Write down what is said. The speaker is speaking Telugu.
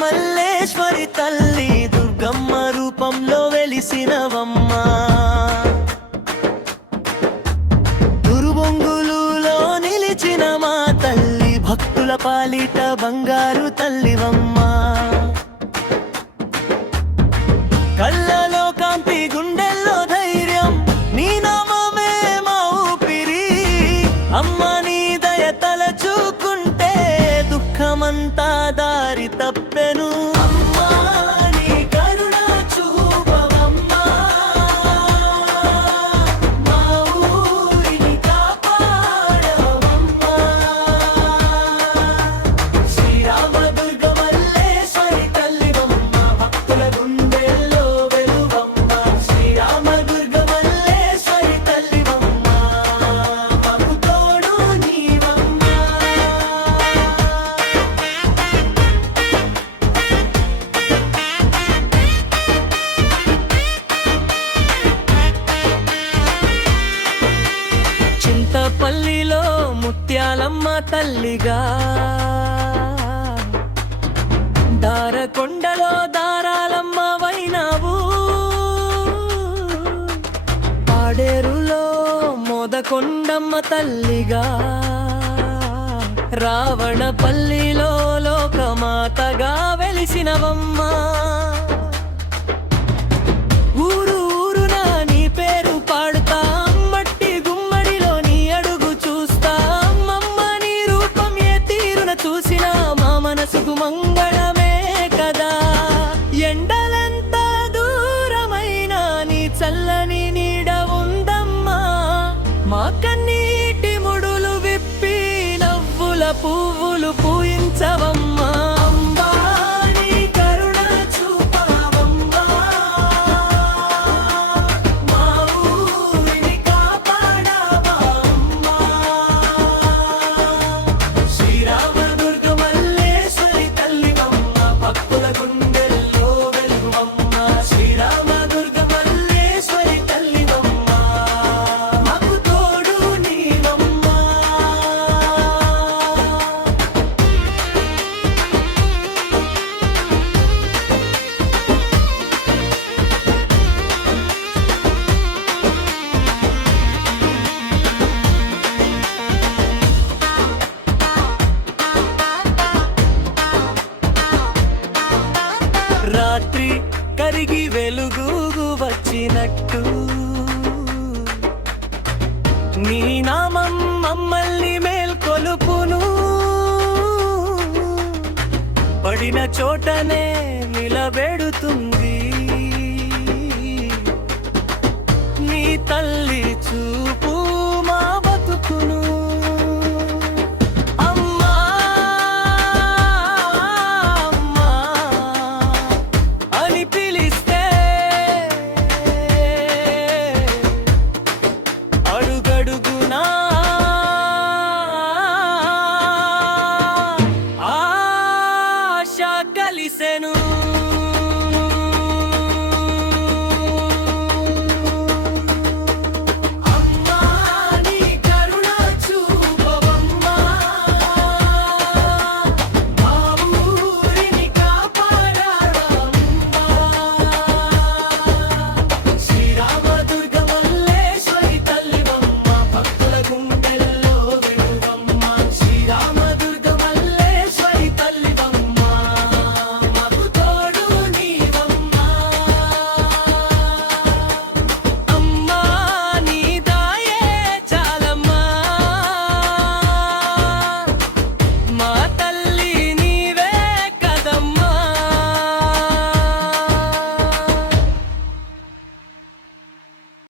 మల్లేశ్వరి తల్లి దుర్గమ్మ రూపంలో వెలిసినవమ్మ. తురుబొంగులులో నిలిచిన మా తల్లి భక్తుల పాలిట బంగారు తల్లివమ్మ. కళ్ళలో కాంతి గుండెల్లో ధైర్యం నీ నామమే మా ఊపిరి. అమ్మ నీ దయ తలచుకుంటే దుఃఖమంతా దారి తప్పెను. అమ్మా నీ కరుణ చూపవమ్మా, మా ఊరిని కాపాడవమ్మా. శ్రీరామ దుర్గ మల్లేశ్వరి తల్లివమ్మ, భక్తుల గుండెల్లో వెలువమ్మ. శ్రీరామ దుర్గ మల్లేశ్వరి తల్లివమ్మ, మాకు తోడు నీవమ్మ. చింతపల్లిలో ముత్యాలమ్మ తల్లిగా, దారకొండలో దారాలమ్మ వైనావు. పాడేరులో మోదకొండమ్మ తల్లిగా, రావణపల్లిలో లోకమాతగా వెలిసినవమ్మ. ఊరు ఊరున నీ పేరు పాడుతా, మట్టి గుమ్మడిలో నీ అడుగు చూస్తా. అమ్మమ్మ నీ రూపం ఏ తీరున చూసినా మా మనసుకు మంగళమే కదా. ఎండలెంత దూరమైన నీ చల్లని నీడ ఉందమ్మా. మా కన్నీటి ముడులు విప్పి నవ్వుల పువ్వులు పూయించవమ్మా. అమ్మా నీ కరుణ చూపవమ్మా, మా ఊరిని కాపాడవమ్మా. శ్రీరామ దుర్గ మల్లేశ్వరి తల్లివమ్మ, భక్తుల గుండెల్లో వెలుగువమ్మ. శ్రీరామ దుర్గ మల్లేశ్వరి తల్లివమ్మ, మాకు తోడు నీవమ్మ. రాత్రి కరిగి వెలుగు వచ్చినట్టు నీ నామం మమ్మల్ని మేల్కొలుపును. పడిన చోటనే నిలబెడుతుంది